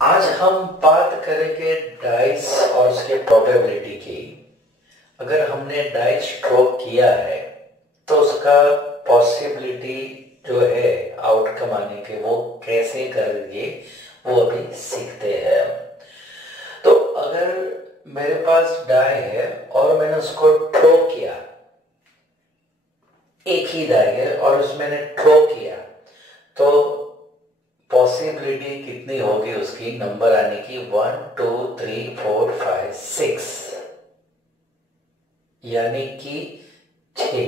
आज हम बात करेंगे डाइस और उसके प्रोबेबिलिटी की। अगर हमने डाइस ड्रॉ किया है तो उसका पॉसिबिलिटी जो है आउटकम आने के वो कैसे करेंगे वो अभी सीखते हैं। तो अगर मेरे पास डाई है और मैंने उसको ड्रॉ किया, एक ही डाई है और उसमें मैंने ड्रॉ किया, तो पॉसिबिलिटी कितनी होगी उसकी नंबर आने की 1 2 3 4 5 6, यानी कि 6।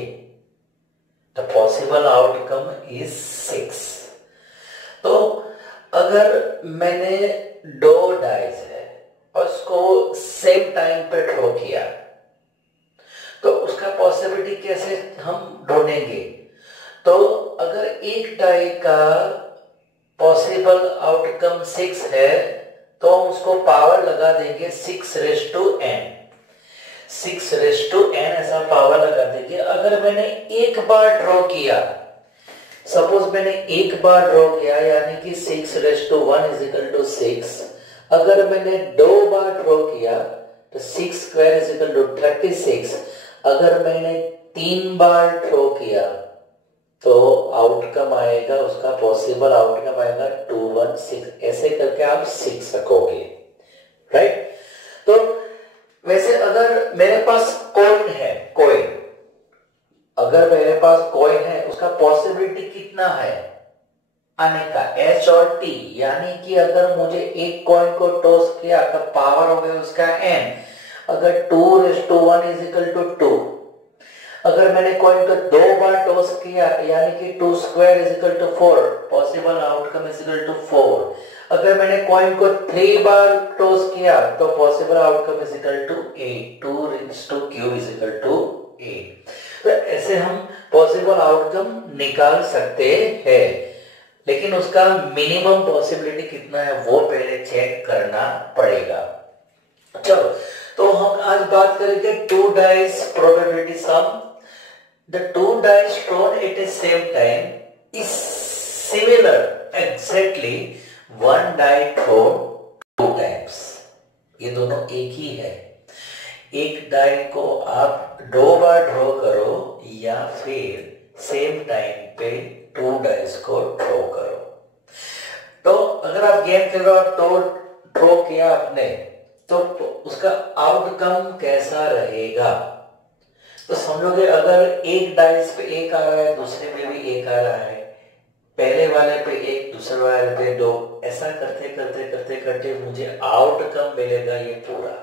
The possible outcome is 6। तो अगर मैंने दो डाइज है और उसको सेम टाइम पे ड्रॉ किया तो उसका पॉसिबिलिटी कैसे हम ढूंढेंगे? तो अगर एक डाई का पॉसिबल आउटकम 6 है तो हम उसको पावर लगा देंगे 6⁻n। 6⁻n ऐसा पावर लगा देंगे। अगर मैंने एक बार ड्रॉ किया, सपोज मैंने एक बार ड्रॉ किया यानी कि 6⁻1 = 6। अगर मैंने दो बार ड्रॉ किया तो 6² = 36। अगर मैंने 3 बार ड्रॉ किया तो आउटकम आएगा, उसका पॉसिबल आउटकम आएगा 216। ऐसे करके आप सीख सकोगे, राइट? तो वैसे अगर मेरे पास कॉइन है, अगर मेरे पास कॉइन है उसका पॉसिबिलिटी कितना है आने का? H और T, यानी कि अगर मुझे एक कॉइन को टॉस किया तो पावर हो गया उसका n। अगर 2:1 = 2। अगर मैंने कॉइन को दो बार टॉस किया यानी कि 2² = 4, पॉसिबल आउटकम = 4। अगर मैंने कॉइन को 3 बार टॉस किया तो पॉसिबल आउटकम = 8। 2⁻³ = 8। तो ऐसे हम पॉसिबल आउटकम निकाल सकते हैं, लेकिन उसका मिनिमम पॉसिबिलिटी कितना है वो पहले चेक करना पड़ेगा। चलो, तो हम आज बात करेंगे two dice probability sum. The two dice thrown at the same time is similar, exactly one die thrown two times. ये दोनों एक ही है। एक डाई को आप दो बार ड्रॉ करो या फिर सेम टाइम पे टू डाइस को ड्रॉ करो। तो अगर आप गेम खेल रहे हो, तो ड्रॉ किया आपने, तो उसका आउटकम कैसा रहेगा? तो समझोगे अगर एक डाइस पे एक आ रहा है, दूसरे पे भी एक आ रहा है, पहले वाले पे एक, दूसरे वाले पे दो, ऐसा करते करते करते करते मुझे आउटकम मिलेगा ये पूरा।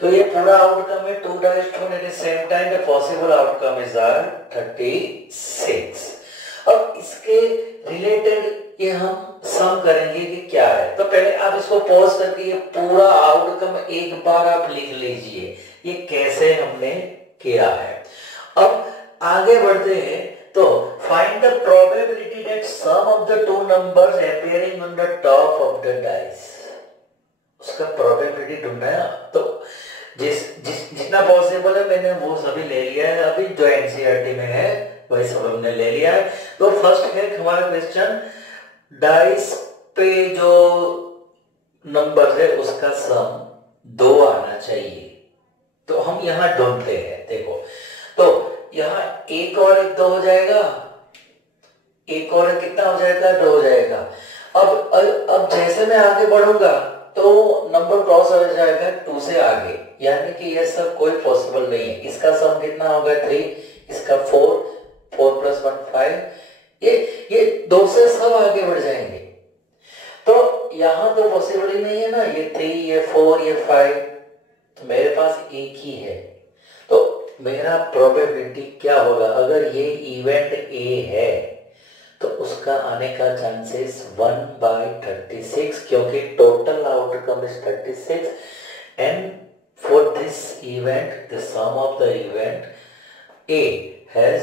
तो ये पूरा आउटकम है two dice thrown at the same time, the possible outcome is 36। अब इसके रिलेटेड ये हम सम करेंगे कि क्या है। तो पहले आप इसको पॉज करके ये पूरा आउटकम एक बार आप लिख लीजिए, ये कैसे हमने किया है। अब आगे बढ़ते हैं। तो find the probability that sum of the two numbers appearing on the top of the dice. उसका प्रोबेबिलिटी ढूंढना है। तो जितना पॉसिबल है मैंने वो सभी ले लिया है, अभी जो एनसीईआरटी में है वही सब हमने ले लिया है। तो फर्स्ट है हमारा क्वेश्चन, डाइस पे जो नंबर है उसका सम 2 आना चाहिए। तो हम यहां ढूंढते हैं। देखो, तो यहां एक और एक 2 हो जाएगा, एक और एक कितना हो जाएगा? 2 हो जाएगा। अब जैसे मैं आगे बढ़ूंगा तो नंबर क्रॉस हो जाएगा 2 से आगे, यानी कि ये सब कोई पॉसिबल नहीं है। इसका सम कितना होगा? 3, इसका 4 + 1 5। ये 2 से सब आगे बढ़ जाएंगे। तो यहां तो पॉसिबल ही नहीं है ना, ये 3, ये 4, ये 5, तो मेरे पास एक ही है। तो मेरा प्रोबेबिलिटी क्या होगा? अगर ये इवेंट ए है तो उसका आने का चांसेस 1/36, क्योंकि total outcome is 36 and for this event the sum of the event A has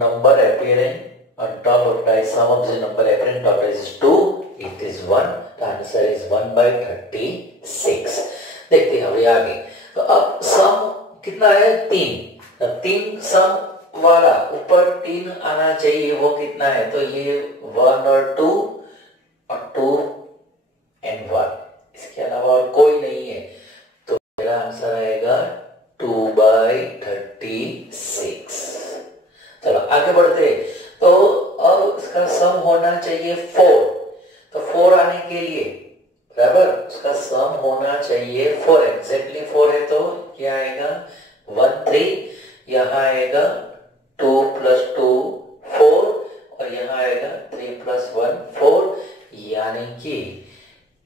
number appearing on top of dice, sum of the number appearing top is 2, it is 1, the answer is 1/36। देखते हैं अभी आगे। तो अब सम कितना है? 3। 3 सम वाला ऊपर 3 आना चाहिए, वो कितना है? तो ये 1 और 2 और 2 उसका सम होना चाहिए 4, तो 4 आने के लिए बराबर उसका सम होना चाहिए 4, एग्जैक्टली 4 है तो क्या आएगा 1 3, यहाँ आएगा 2 + 2 4 और यहाँ आएगा 3 + 1 4, यानी कि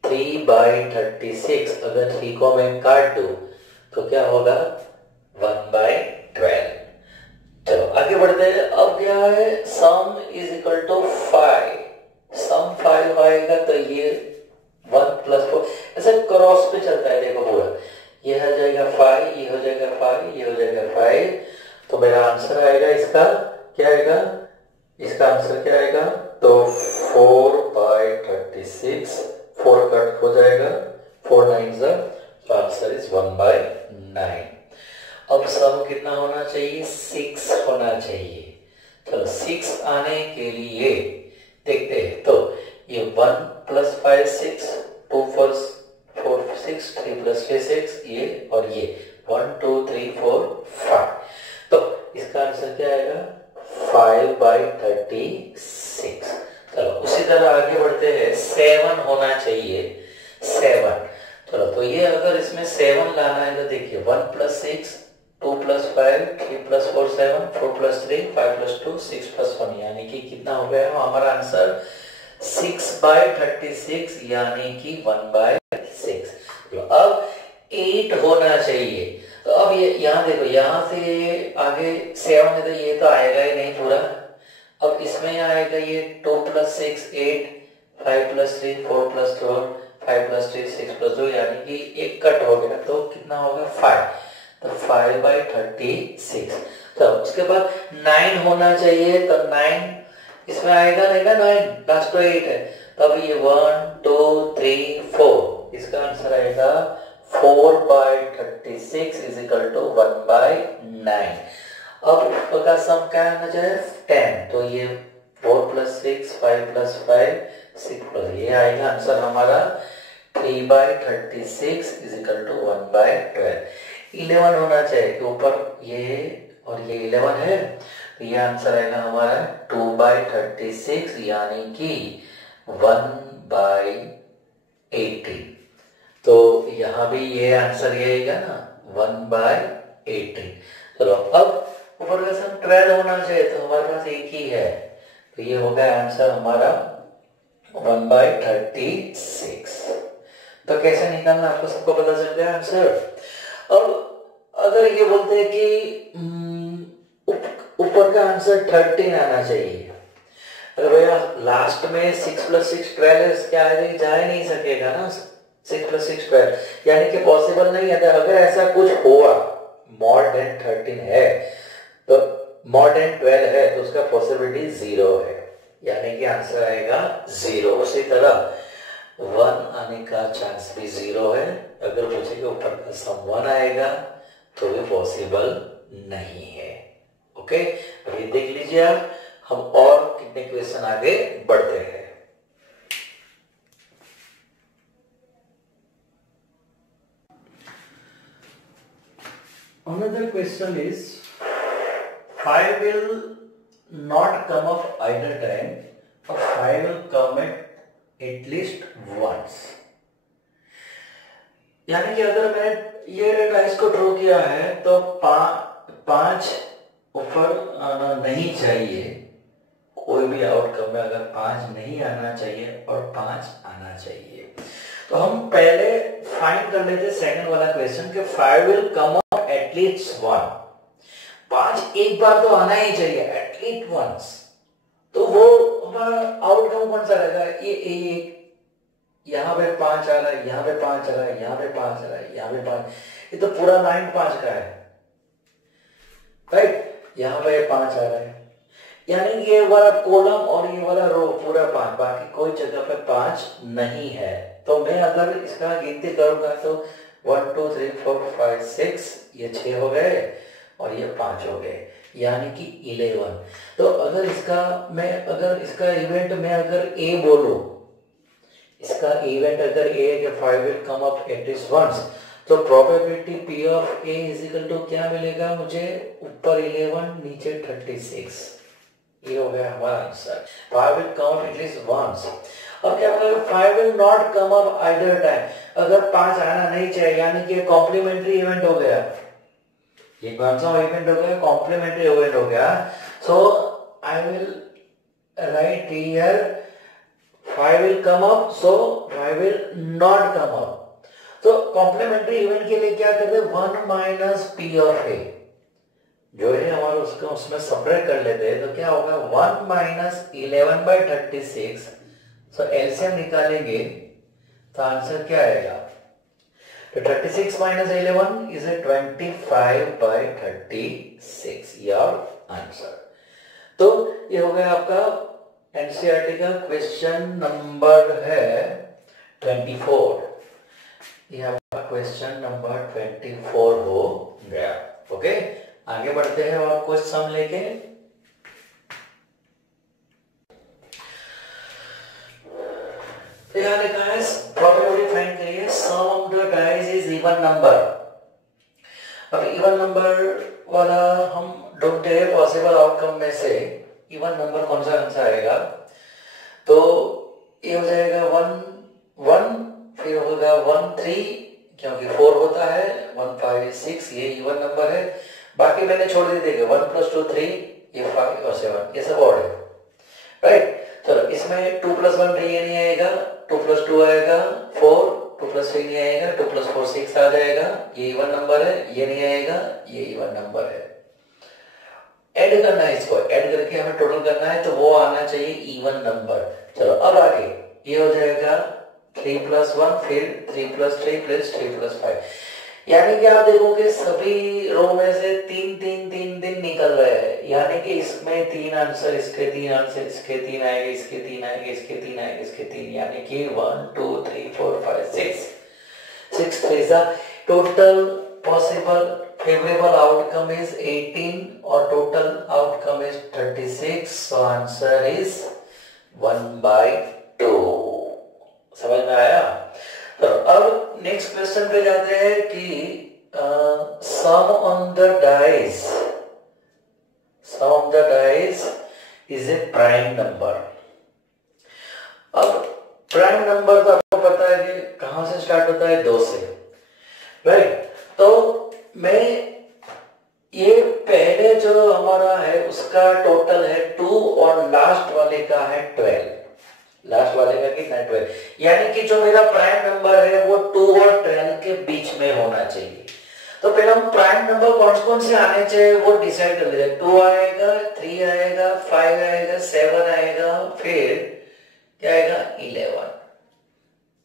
3/36 अगर 3 को मैं काट दूं तो क्या होगा 1/12। चलो आगे बढ़ते हैं। अब क्या है सम इज इक्वल टू 5, सम 5 आएगा तो ये 1 + 4 ऐसे क्रॉस पे चलता है, देखो पूरा ये हो जाएगा 5, ये हो जाएगा 5, ये हो जाएगा 5, तो मेरा आंसर आएगा इसका क्या आएगा, इसका आंसर क्या आएगा तो 4/36, 4 कट हो जाएगा, 4 9s, तो आंसर इज 1/9। अब सम कितना होना चाहिए 6 होना चाहिए। चलो 6 आने के लिए देखते हैं, तो ये 1 + 5 6, 2 4 4 6, 3 + 3 6, ये और ये 1 2 3 4 5, तो इसका आंसर क्या आएगा 5/36। चलो उसी तरह आगे बढ़ते हैं, 7 होना चाहिए 7। चलो तो ये अगर इसमें 7 लाना है तो देखिए 1 + 6, 2 + 5, 3 + 4 7, 4 + 3 5 + 2 6 + 1, यानी कि कितना हो गया हमारा आंसर 6/36, यानी कि 1/6। तो अब 8 होना चाहिए, तो अब ये यहाँ देखो, यहाँ से आगे 7 है तो ये तो आएगा ही नहीं पूरा। अब इसमें आएगा ये 2 + 6 8, 5 + 3 4 + 12, 5 + 3 6 + 2, यानी कि एक कट हो गया, तो कितना होगा 5, तो 5/36। तो उसके बाद 9 होना चाहिए, तो 9 इसमें आएगा रहेगा 9, लास्ट तो 8 है, तब ये 1 2 3 4, इसका आंसर आएगा 4/36 = 1/9। अब ऊपर का सम क्या आना चाहिए 10, तो ये 4 + 6 5 + 5 6 + ये आएगा आंसर हमारा 3/36 = 1/12। 11 होना चाहिए, तो ऊपर ये और ये 11 है, तो ये आंसर आएगा हमारा 2/36, यानी कि 1/18। तो यहाँ भी ये आंसर ये आएगा ना 1/18। चलो अब ऊपर का सम 12 होना चाहिए, तो हमारे पास एक ही है, तो ये हो गया आंसर हमारा 1/36। तो कैसे निकालना आपको सबको पता चल गया आंसर। अब अगर ये बोलते हैं कि ऊपर का आंसर 13 आना चाहिए, अगर भैया लास्ट में 6 + 6 12 क्या है, जा ही नहीं सकेगा ना 6 + 6 12, यानी कि पॉसिबल नहीं है। अगर ऐसा कुछ हुआ मोर देन 13 है, तो मोर देन 12 है, तो उसका पॉसिबिलिटी 0 है, यानी कि आंसर आएगा 0। उसी तरह 1 आने का चांस भी 0 है। अगर पूछेगा ऊपर का सम 1 आएगा तो भी पॉसिबल नहीं है। ओके, अभी देख लीजिए आप, हम और कितने क्वेश्चन आगे बढ़ते हैं। Another question is 5 will not come up either time, or 5 will come at least once। यानी कि अगर मैं ये डाइस को ड्रॉ किया है तो 5 ऊपर आना नहीं चाहिए, कोई भी आउटकम में अगर 5 नहीं आना चाहिए और 5 आना चाहिए। तो हम पहले फाइंड कर लेते सेकंड वाला क्वेश्चन कि 5 विल कम अप एटलीस्ट 1, 5 एक बार तो आना ही चाहिए एटलीस्ट वंस, तो वो हमारा आउटकम कौन सा रहेगा, ये यहाँ पे 5 आ रहा है, यहाँ पे 5 आ रहा है, यहाँ पे 5 आ रहा है, यहाँ पे 5, ये तो पूरा 9 5 का है, राइट। यहाँ पे 5 आ रहा है, यानी ये वाला कॉलम और ये वाला रो पूरा 5, बाकी कोई जगह पे 5 नहीं है। तो मैं अगर इसका गिनती करूंगा तो 1 2 3 4 5 6, ये 6 हो गए और ये 5 हो गए, यानी कि 11। तो अगर इसका इवेंट में अगर ए बोलूं, इसका इवेंट अगर ए है कि 5 will come up at least once, तो probability P of A is equal to क्या मिलेगा मुझे, ऊपर 11 नीचे 36, ये हो गया हमारा answer. 5 will come up at least once। अब क्या बोला, 5 will not come up either time। अगर 5 आना नहीं चाहिए यानी कि कॉम्प्लीमेंट्री इवेंट हो गया। ये कौन सा इवेंट हो गया, कॉम्प्लीमेंट्री इवेंट हो गया। So I will write here 5 will come up, so 5 will not come up। तो कॉम्प्लीमेंट्री इवेंट के लिए क्या करते हैं, 1 माइनस पी ऑफ ए जो है हमारा उसको उसमें सब्ट्रैक्ट कर लेते हैं। तो क्या होगा, 1 माइनस 11/36। सो एलसीएम निकालेंगे तो आंसर क्या आएगा, तो 36 माइनस 11 इज 25/36 योर आंसर। तो ये हो गया आपका एनसीईआरटी का क्वेश्चन नंबर है 24। ये आपका क्वेश्चन नंबर 24 हो गया। ओके, आगे बढ़ते हैं और कुछ सम लेके। तो यहाँ लिखा है प्रोबेबिलिटी फाइंड करिए, sum of the dice is even number. अब इवन नंबर वाला हम ढूंढते हैं पॉसिबल आउटकम में से इवन नंबर कौन सा आएगा। तो ये हो जाएगा 1 1, फिर होगा 1 3, क्योंकि 4 होता है, 1 5 6, ये इवन नंबर है। बाकी मैंने छोड़ दी, देखिए 1 + 2 3, ये 5 और 7, ये सब ऑड है, राइट। चलो इसमें 2 + 1 3 ये नहीं आएगा, 2 + 2 आएगा 4, 2 + 3 नहीं आएगा, 2 + 4 6 आ जाएगा, ये इवन नंबर है। ये नहीं आएगा, ये इवन नंबर है। ऐड करना है, इसको ऐड करके हमें टोटल करना है, तो वो आना चाहिए इवन नंबर। चलो अब आगे ये हो जाएगा 3 + 1, फिर 3 + 3 + 3 + 5, यानी कि आप देखोगे सभी रो में से 3 3 3 3 निकल रहे हैं, यानी कि इसमें 3 आंसर, इसके 3 आंसर, इसके 3 आएंगे, इसके 3 आएंगे, इसके 3 आएंगे, इसके 3, यानी कि 1 2 3 4 5 6 6 3 total possible favorable outcome is 18 और total outcome is 36, so answer is 1/2। समझ में आया। तो अब नेक्स्ट क्वेश्चन पे जाते हैं कि sum on the dice is a prime number। अब प्राइम नंबर तो आपको पता है कि कहां से स्टार्ट होता है, 2 से, राइट। तो मैं ये पहले जो हमारा है उसका टोटल है 2 और लास्ट वाले का है 12। लास्ट वाले का कितना है, 12, यानी कि जो मेरा प्राइम नंबर है वो 2 और 12 के बीच में होना चाहिए। तो पहले हम प्राइम नंबर कौन कौन से आने चाहिए वो डिसाइड कर लेते हैं। 2 आएगा, 3 आएगा, 5 आएगा, 7 आएगा, फिर क्या आएगा, 11।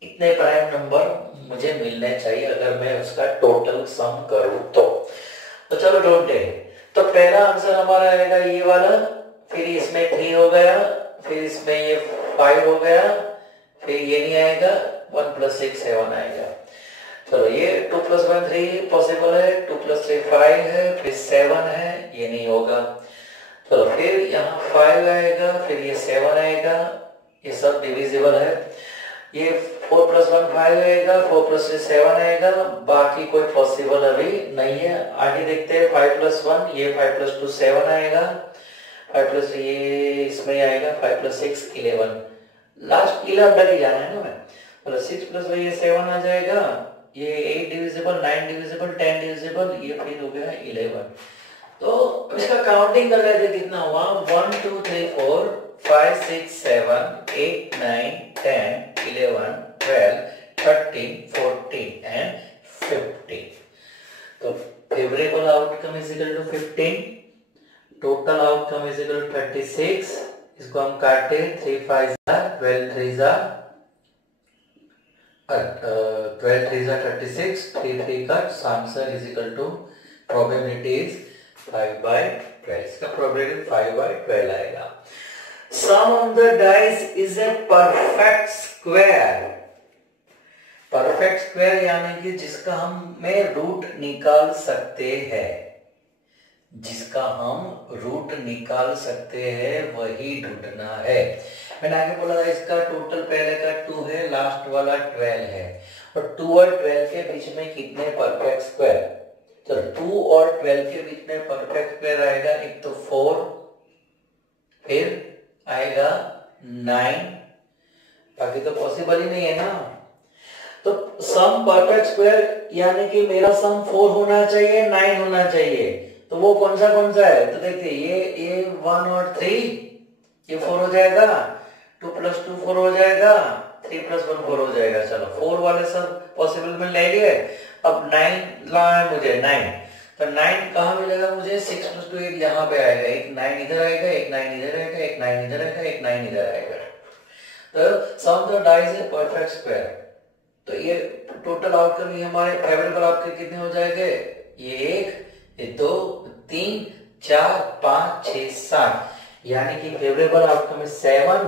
इतने प्राइम नंबर मुझे मिलने चाहिए अगर मैं उसका टोटल सम करूं तो चलो ढूंढते हैं। तो पहला आंसर हमारा आएगा ये वाला, फिर इसमें 3 हो गया, फिर इसमें ये 5 हो गया, फिर ये नहीं आएगा, 1 + 6 7 आएगा। चलो ये 2 + 1 3 पॉसिबल है, 2 + 3 5 है, फिर 7 है, ये नहीं होगा। चलो फिर यहाँ 5 आएगा, फिर ये 7 आएगा, ये सब डिविजिबल है। ये 4 + 1 5 आएगा, 4 + 3 7 आएगा, बाकी कोई पॉसिबल अभी नहीं है। आगे देखते हैं 5 + 1, ये 5 + 2 7 आएगा, 5 + 3 ये इसमें आएगा, 5 + 6 11, लास्ट 11 तक ही जाना है ना मैं। मतलब 6 + 1 ये 7 आ जाएगा, ये 8 डिविजिबल, 9 डिविजिबल, 10 डिविजिबल, ये फिर हो गया 11। तो इसका काउंटिंग कर लेते कितना हुआ, 1 2 3 4 5 6 7 8 9 10 11 12 13 14 and 15। तो favourable outcome is equal to 15, total outcome is equal to 36। इसको हम काटे, 3 5 12 3 12 3 36, 3 3 cuts, answer is equal to probability is 5/12। इसका प्रोबेबिलिटी 5/12 आएगा। Sum of the dice is a perfect square। Perfect square यानी कि जिसका हम में रूट निकाल सकते हैं, जिसका हम रूट निकाल सकते हैं वही ढूंढना है। मैंने आगे बोला था इसका टोटल पहले का 2 है, लास्ट वाला 12 है, और 2 और 12 के बीच में कितने परफेक्ट स्क्वायर। तो 2 और 12 के बीच में परफेक्ट स्क्वायर आएगा, एक तो 4, फिर आएगा 9, बाकी तो पॉसिबल ही नहीं है ना। तो सम परफेक्ट स्क्वायर यानी कि मेरा सम 4 होना चाहिए, 9 होना चाहिए। तो वो कौन सा है? तो देखिए ये 1 और 3, ये 4 हो जाएगा, 2 + 2 4 हो जाएगा, 3 + 1 4 हो जाएगा। चलो 4 वाले सब पॉसिबल में ले लिए। अब 9 लाना है मुझे, 9। तो 9 कहाँ मिलेगा मुझे? 6 + 2 8 यहाँ पे आएगा, एक 9 इधर आएगा, एक 9 इधर आएगा, एक 9 इधर आएगा, एक 9 इधर आएगा। तो sum the dice a perfect square. तो ये टोटल आउटकम ये हमारे फेवरेबल आउटकम कितने हो जाएंगे? ये 1, ये 2, 3, 4, 5, 6, 7, यानी कि फेवरेबल आउटकम है 7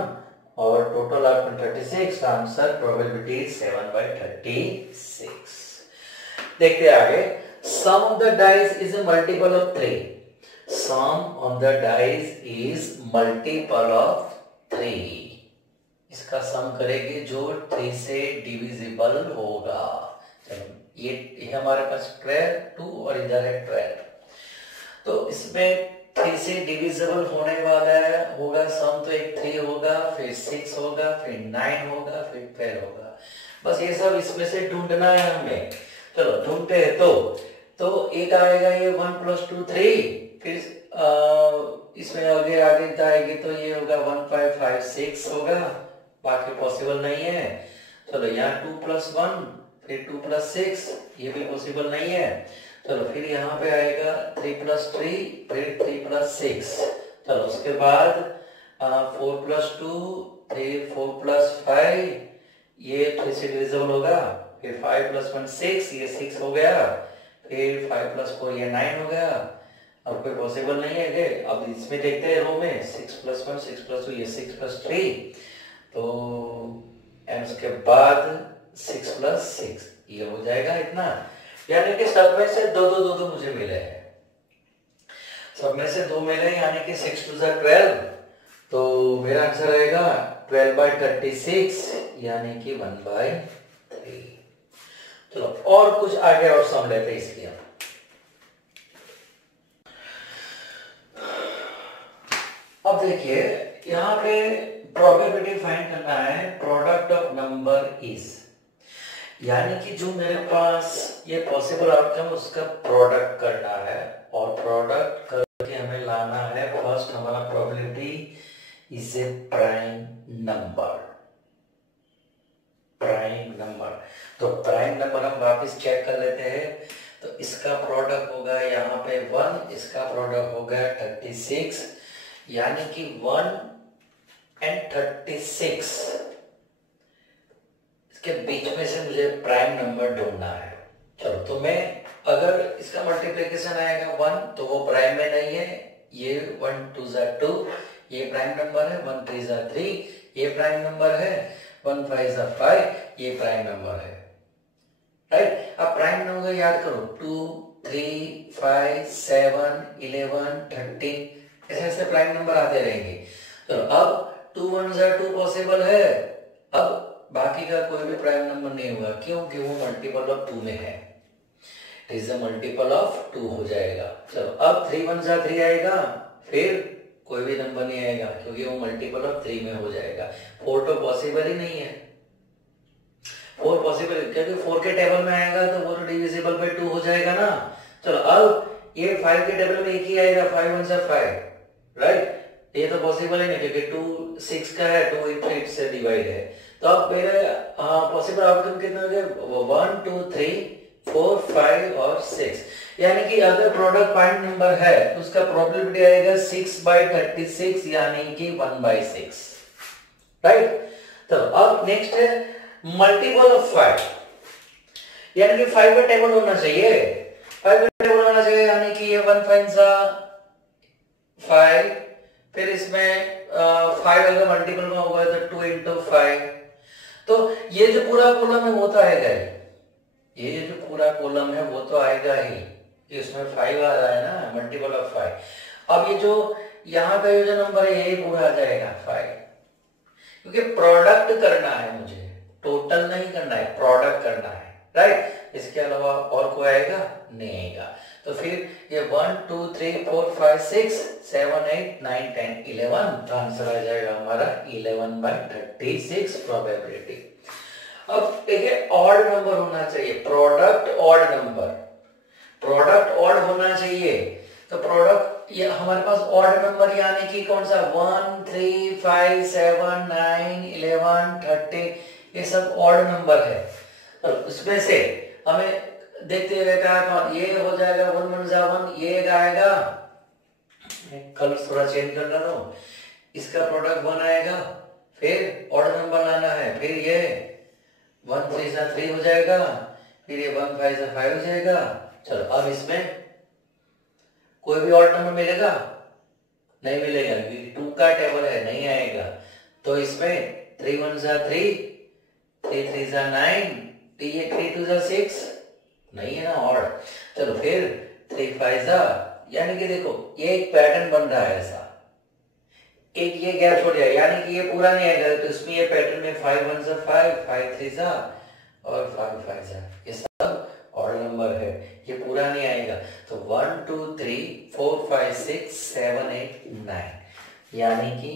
और टोटल आउटकम 36। Answer probability 7/36। देखते आगे। Sum of the dice is a multiple of 3। Sum of the dice is multiple of 3। इसका सम करेंगे जो 3 से डिविजिबल होगा। चलो ये हमारे पास 12 2 और इधर है 12। तो इसमें 3 से डिविजिबल होने वाला है होगा सम। तो एक 3 होगा, फिर 6 होगा, फिर 9 होगा, फिर 12 होगा। बस ये सब इसमें से ढूंढना है हमें। चलो ढूंढते हैं। तो एक आएगा ये 1 + 2 3, फिर इसमें आगे जाएगी तो ये होगा 1 5 5 6 होगा, बाकी पॉसिबल नहीं है। चलो यहाँ 2 + 1, फिर 2 + 6, ये भी पॉसिबल नहीं है। चलो फिर यहाँ पे आएगा 3 + 3, फिर 3 + 6। चलो उसके बाद 4 + 2, फिर 4 + 5, ये 3 से डिविजिबल होगा। फिर 5 + 1 6, ये 6 हो गया। फिर 5 + 4, ये 9 हो गया। अब कोई पॉसिबल नहीं है ये। अब इसमें देखते हैं रो में 6 + 1 6 + 2, ये 6 + 3, तो एंड उसके बाद 6 + 6, ये हो जाएगा इतना। यानी कि सब में से दो मुझे मिले हैं। सब में से 2 मिले, यानी कि 6 × 2 = 12। तो मेरा आंसर आएगा 12/36, यानी कि 1/3। चलो और कुछ आगे और सम लेते हैं इसलिए। अब देखिए यहाँ पे प्रोबेबिलिटी फाइंड करना है प्रोडक्ट ऑफ नंबर इज, यानी कि जो मेरे पास ये पॉसिबल आउटकम उसका प्रोडक्ट करना है। और प्रोडक्ट करके हमें लाना है फर्स्ट हमारा probability is a prime number. Prime number, तो प्राइम नंबर हम वापस चेक कर लेते हैं। तो इसका प्रोडक्ट होगा यहाँ पे 1, इसका प्रोडक्ट होगा 36, यानी कि 1 और 36 इसके बीच में से मुझे प्राइम नंबर ढूंढना है। चलो तो मैं अगर इसका मल्टीप्लिकेशन आएगा 1, तो वो प्राइम में नहीं है। ये 1 2 = 2, ये प्राइम नंबर है। 1 3 = 3, ये प्राइम नंबर है। 1 5 = 5, ये प्राइम नंबर है। राइट। अब प्राइम नंबर याद करो 2 3 5 7 11 13, ऐसे प्राइम नंबर आते रहेंगे। तो अब 2 1 = 2 पॉसिबल है। अब बाकी का कोई भी प्राइम नंबर नहीं होगा, क्योंकि वो मल्टीपल ऑफ 2 में है। इज अ मल्टीपल ऑफ 2 हो जाएगा। चलो अब 3 1 = 3 आएगा, फिर कोई भी नंबर नहीं आएगा क्योंकि वो मल्टीपल ऑफ 3 में हो जाएगा। 4 तो पॉसिबल ही नहीं है। 4 पॉसिबल, क्योंकि 4 के टेबल में आएगा तो वो तो डिविजिबल बाय 2 हो जाएगा ना। चलो अब ये 5 के टेबल में एक ही आएगा, 5 1 = 5, राइट। ये तो पॉसिबल ही नहीं क्योंकि 2 6 का है, 2 × 8 से डिवाइड है। तो अब मेरे पॉसिबल आउटकम कितने हो गए? 1 2 3 4 5 और 6, यानी कि अगर प्रोडक्ट प्राइम नंबर है तो उसका प्रोबेबिलिटी आएगा 6/36, यानी कि 1/6, राइट। तो अब नेक्स्ट है मल्टीपल ऑफ 5, यानी कि 5 का टेबल होना चाहिए। 5 का टेबल होना चाहिए, यानी कि ये 1 5 = 5, फिर इसमें 5 अगर मल्टीपल में होगा तो 2 × 5। तो ये जो पूरा कॉलम है वो तो आएगा ही, ये जो पूरा कॉलम है वो तो आएगा ही। इसमें 5 आ रहा है ना, मल्टीपल ऑफ 5। अब ये जो यहाँ पे जो नंबर है यही पूरा आ जाएगा 5, क्योंकि प्रोडक्ट करना है मुझे, टोटल नहीं करना है, प्रोडक्ट करना है, राइट। इसके अलावा और कोई आएगा नहीं आएगा। तो फिर ये 1 2 3 4 5 6 7 8 9 10 11, तो आंसर आ जाएगा हमारा 11/36 प्रोबेबिलिटी। अब देखिए ऑड नंबर होना चाहिए, product odd number, product odd होना चाहिए। तो प्रोडक्ट ये हमारे पास ऑड नंबर यानी कि कौन सा 1 3 5 7 9 11 30, ये सब ऑड नंबर है। तो उसमें से हमें देखते हुए कहा ये हो जाएगा 1 1 जा 1, ये आएगा, कल थोड़ा चेंज कर लो, इसका प्रोडक्ट 1 आएगा, फिर ऑड नंबर लाना है, फिर ये 1 3 जा 3 हो जाएगा, फिर ये 1 5 जा 5 हो जाएगा। चलो अब इसमें कोई भी ऑड नंबर मिलेगा? नहीं मिलेगा, क्योंकि 2 का टेबल है, नहीं आएगा। तो इसमें 3 1 जा 3, 3 3 जा 9, 3 2 जा 6, नहीं है ना ऑड। चलो फिर 3 5 जा, यानी कि देखो ये एक पैटर्न बन रहा है ऐसा, एक ये गैप छोड़ जाए, यानी कि ये पूरा नहीं आएगा। तो इसमें ये पैटर्न में 5 1 जा 5, 5 3 जा और 5 5 जा, ये सब ऑड नंबर है, ये पूरा नहीं आएगा। तो 1 2 3 4 5 6 7 8 9, यानी कि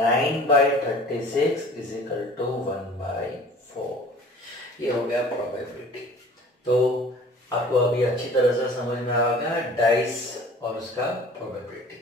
9/36 इज इक्वल टू 1/4, ये हो गया प्रोबेबिलिटी। तो आपको अभी अच्छी तरह से समझ में आ गया डाइस और उसका प्रोबेबिलिटी।